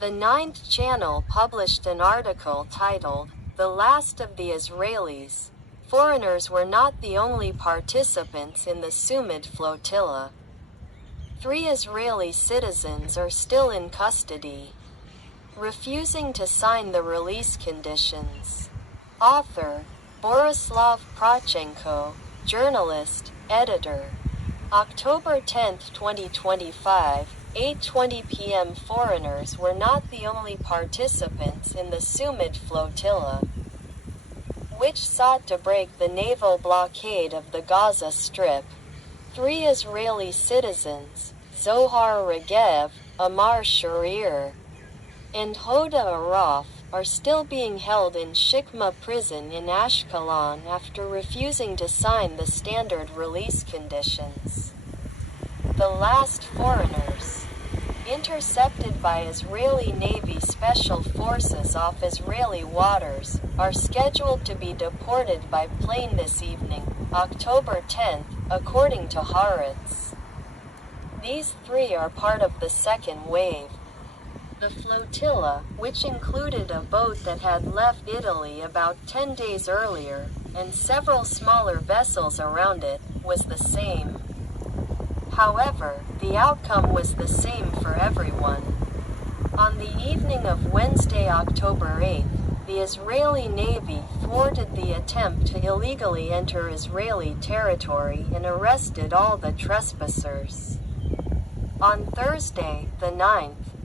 The Ninth Channel published an article titled, "The Last of the Israelis." Foreigners were not the only participants in the Sumud Flotilla. 3 Israeli citizens are still in custody, refusing to sign the release conditions. Author, Borislav Protchenko, journalist, editor. October 10, 2025, 8:20 p.m. Foreigners were not the only participants in the Sumud Flotilla, which sought to break the naval blockade of the Gaza Strip. 3 Israeli citizens, Zohar Regev, Amar Sharir, and Hoda Araf, are still being held in Shikma Prison in Ashkelon after refusing to sign the standard release conditions. The last foreigners, intercepted by Israeli Navy Special Forces off Israeli waters, are scheduled to be deported by plane this evening, October 10, according to Haaretz. These 3 are part of the second wave. The flotilla, which included a boat that had left Italy about 10 days earlier, and several smaller vessels around it, was the same. However, the outcome was the same for everyone. On the evening of Wednesday, October 8, the Israeli Navy thwarted the attempt to illegally enter Israeli territory and arrested all the trespassers. On Thursday, the 9th,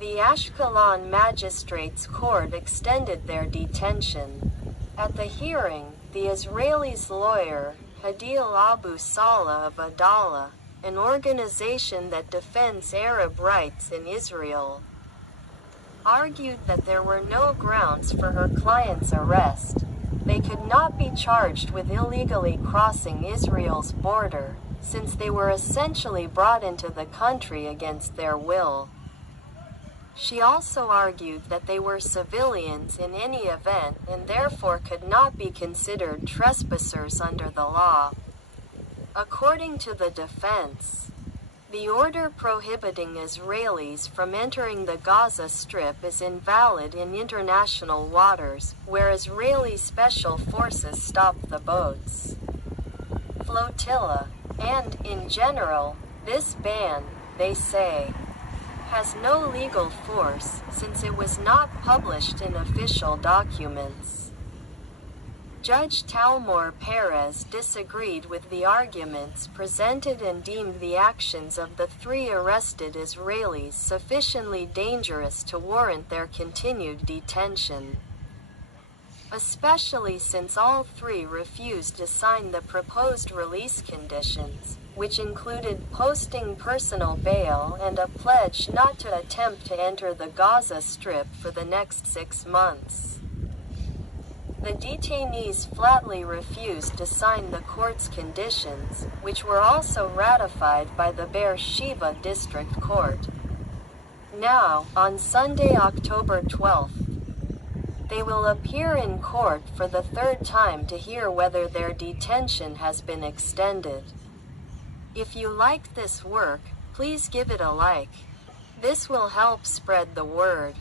the Ashkelon Magistrates Court extended their detention. At the hearing, the Israelis' lawyer, Hadil Abu Salah of Adalah, an organization that defends Arab rights in Israel, argued that there were no grounds for her client's arrest. They could not be charged with illegally crossing Israel's border, since they were essentially brought into the country against their will. She also argued that they were civilians in any event and therefore could not be considered trespassers under the law. According to the defense, the order prohibiting Israelis from entering the Gaza Strip is invalid in international waters, where Israeli special forces stopped the boats, flotilla, and, in general, this ban, they say, has no legal force, since it was not published in official documents. Judge Talmor Perez disagreed with the arguments presented and deemed the actions of the 3 arrested Israelis sufficiently dangerous to warrant their continued detention, especially since all 3 refused to sign the proposed release conditions, which included posting personal bail and a pledge not to attempt to enter the Gaza Strip for the next 6 months. The detainees flatly refused to sign the court's conditions, which were also ratified by the Be'er Sheva District Court. Now, on Sunday, October 12th, they will appear in court for the 3rd time to hear whether their detention has been extended. If you liked this work, please give it a like. This will help spread the word.